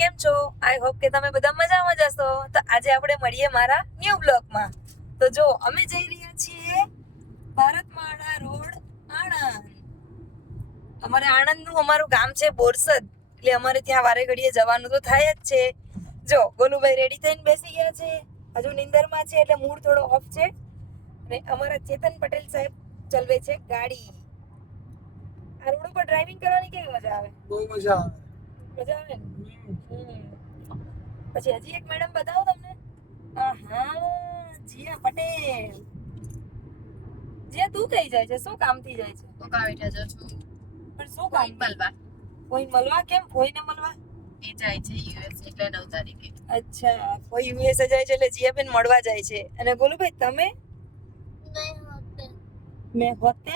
કેમ છો? I hope કે તમે બધા મજામાં જ હશો. તો આજે આપણે મળીએ મારા ન્યૂ બ્લોગમાં. તો જો અમે જઈ રહ્યા છીએ ભારતમાળા રોડ આણંદ. અમારે આણંદનું અમારું ગામ છે બોરસદ, એટલે અમારે ત્યાં વારે ઘડીએ જવાનું તો થાય જ છે. જો ગોલુભાઈ રેડી થઈને બેસી ગયા છે, હજુ નિંદરમાં છે એટલે મૂડ થોડો ઓફ છે. અને અમારા ચેતન પટેલ સાહેબ ચલાવે છે ગાડી. આ રોડ ઉપર ડ્રાઇવિંગ કરવાની કેવી મજા આવે? બહુ મજા આવે. મજા આવે ને? પછી હજી એક મેડમ બતાવો તમને. આહા, જીયા પટેલ. જીયા તું કઈ જાય છે? શું કામથી જાય છે? હું કાવેટા જાઉં છું પણ શું કામ? મળવા. કોઈ મળવા? કેમ કોઈને મળવા? એ જાય છે યુએસ એટલે 9 તારીખે. અચ્છા, કોઈ યુએસએ જાય છે એટલે જીયા બેન મળવા જાય છે. અને ગોલુભાઈ તમે? મેં હોતે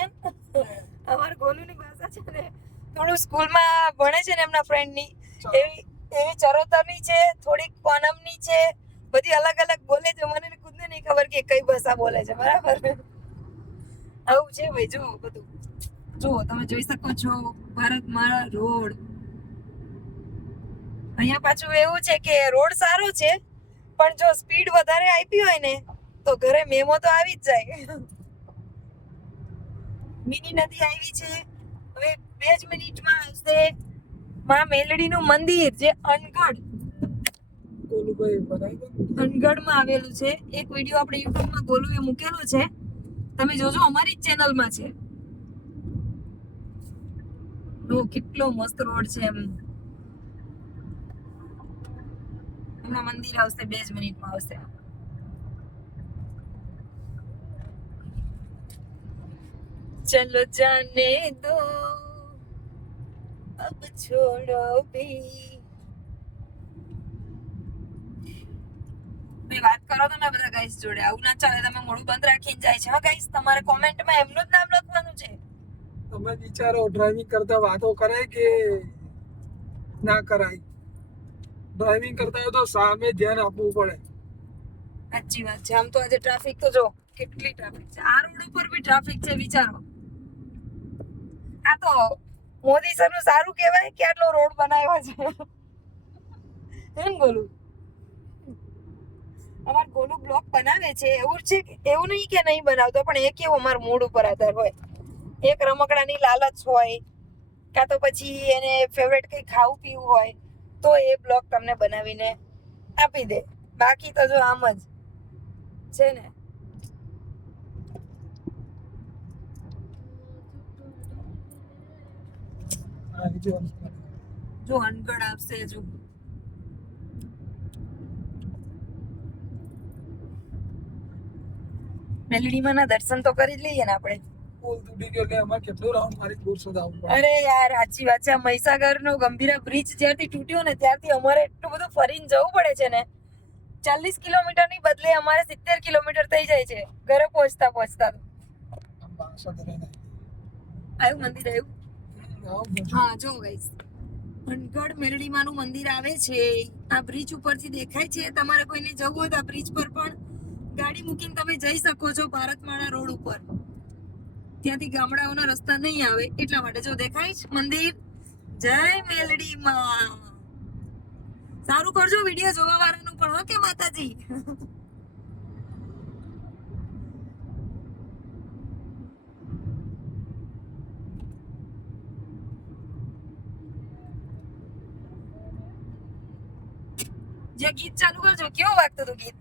અમાર ગોલુની ભાષા છે ને થોડું સ્કૂલમાં ભણે છે ને એમના ફ્રેન્ડની એવી એવી ચરોતરની છે, થોડીક કોનમની છે, બધી અલગ અલગ બોલે છે. મને ખુદને નહીં ખબર કે કઈ ભાષા બોલે છે. બરાબર, આવું છે ભાઈ. જો બધું જો તમે જોઈ શકો છો ભારતમાળા રોડ. અહીંયા પાછું એવું છે કે રોડ સારો છે, પણ જો સ્પીડ વધારે આપી હોય ને તો ઘરે મેમો તો આવી જ જાય. મિની નદી આવી છે. હવે 2 જ મિનિટમાં આવશે માં મેલડીનું મંદિર, જે અનગઢ ગોલુભાઈ બનાવી દો. અનગઢમાં આવેલું છે. એક વિડીયો આપણે યુટ્યુબમાં ગોલુએ મૂકેલો છે, તમે જોજો, અમારી જ ચેનલમાં છે. ઓ કેટલો મસ્ત રોડ છે. એમ હમણાં મંદિર આવશે, 2 જ મિનિટમાં આવશે. ચલો જાને દો અબ છોડો ભી. વાત કરો તમે બધા ગાઈસ જોડે. આવું ના ચાલે, તમે મોઢું બંધ રાખીને જાય છે. હા ગાઈસ, તમારે કોમેન્ટમાં એમનું જ નામ લખવાનું છે. તમે વિચારો, ડ્રાઇવિંગ કરતા વાતો કરાય કે ના કરાય? ડ્રાઇવિંગ કરતા હોય તો સામે ધ્યાન આપવું પડે. સાચી વાત છે. આમ તો આજે ટ્રાફિક તો જો કેટલી ટ્રાફિક છે. આ રોડ ઉપર બી ટ્રાફિક છે, વિચારો. આ તો મોદી સરનું સારું કહેવાય કે આટલો રોડ બનાવ્યો છે. એમ બોલું, અમાર ગોલુ બ્લોક બનાવે છે એવું છે, એવું નહીં કે નહીં બનાવતો, પણ એ કેવું અમાર મૂડ ઉપર આધાર હોય. એક રમકડાની લાલચ હોય, કાં તો પછી એને ફેવરેટ કંઈ ખાવું પીવું હોય, તો એ બ્લોક તમને બનાવીને આપી દે. બાકી તો જો આમ જ છે ને. હા, જો જો અનગઢ આવશે. જો મેલડીમાં ના દર્શન તો કરી જ લઈએ ને આપણે. પુલ તૂટી ગયો એટલે અમારે કેટલું રાઉન્ડ મારી બોરસદ આવવું પડે. અરે યાર, સાચી વાત છે. આ મહીસાગરનો ગંભીરા બ્રિજ જ્યારથી તૂટ્યો ને ત્યારથી અમારે એટલું બધું ફરીને જવું પડે છે ને. 40 કિલોમીટરની બદલે અમારે 70 કિલોમીટર થઈ જાય છે ઘરે પહોંચતા પહોંચતા. આમ બાસઠ રહીને. આવ્યું મંદિર, આવ્યું. આવું હા જો ગાઈસ, અનગઢ મેલડીમાનું મંદિર આવે છે. આ બ્રિજ ઉપરથી દેખાય છે. તમારે કોઈને જવું હોય તો આ બ્રિજ પર પણ ગાડી મૂકીને તમે જઈ શકો છો. ભારતમાળા રોડ ઉપર ત્યાંથી ગામડાઓના રસ્તા નહીં આવે એટલા માટે. જો દેખાય છે મંદિર. જય મેલડીમાં. સારું કરજો વિડીયો જોવા વાળાનું પણ, હો કે માતાજી. જે ગીત ચાલુ કરજો. કેવું વાગતું હતું ગીત?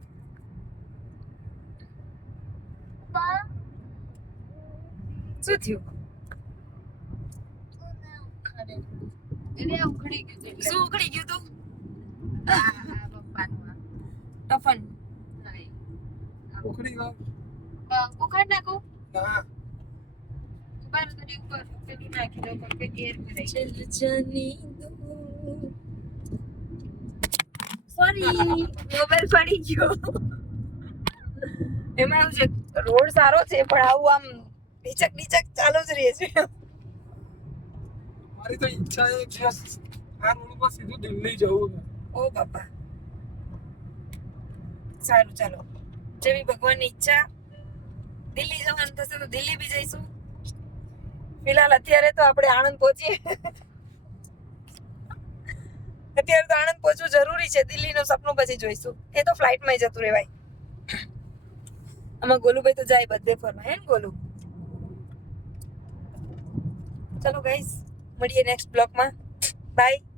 શું થયું? એટલે ઉખડી ગયું છે એટલે. શું ઉખડી ગયું તું? આ પપ્પાનું આ. ટફન. નહીં. ઉખડી ગયો. ઉખાડ નાખું. ના, બાર કરી ઉપર પેલું નાખી દો પણ કે એર ભરાઈ ચલ જાને દો. સોરી, મોબાઈલ પડી ગયો. એમાં એવું છે, રોડ સારો છે પણ આવું આમ નીચક નીચક ચાલુ જ રહે છે. મારી તો ઈચ્છા છે કે આ રોડ ઉપર સીધું દિલ્હી જવું છે. ઓ બાપા. સારું, ચાલો, જેવી ભગવાનની ઈચ્છા. દિલ્હી જવાનું થશે તો દિલ્હી બી જઈશું. ફિલહાલ અત્યારે તો આપણે આણંદ પહોંચીએ. અત્યારે તો આણંદ પહોંચવું જરૂરી છે. દિલ્હીનું સપનું પછી જોઈશું. એ તો ફ્લાઇટમાં જતું રહેવાય. આમાં ગોલુભાઈ તો જાય બધે ફરવા, હે ને ગોલુ? ચલો ગાઈસ, મળીએ નેક્સ્ટ બ્લોગમાં. બાય.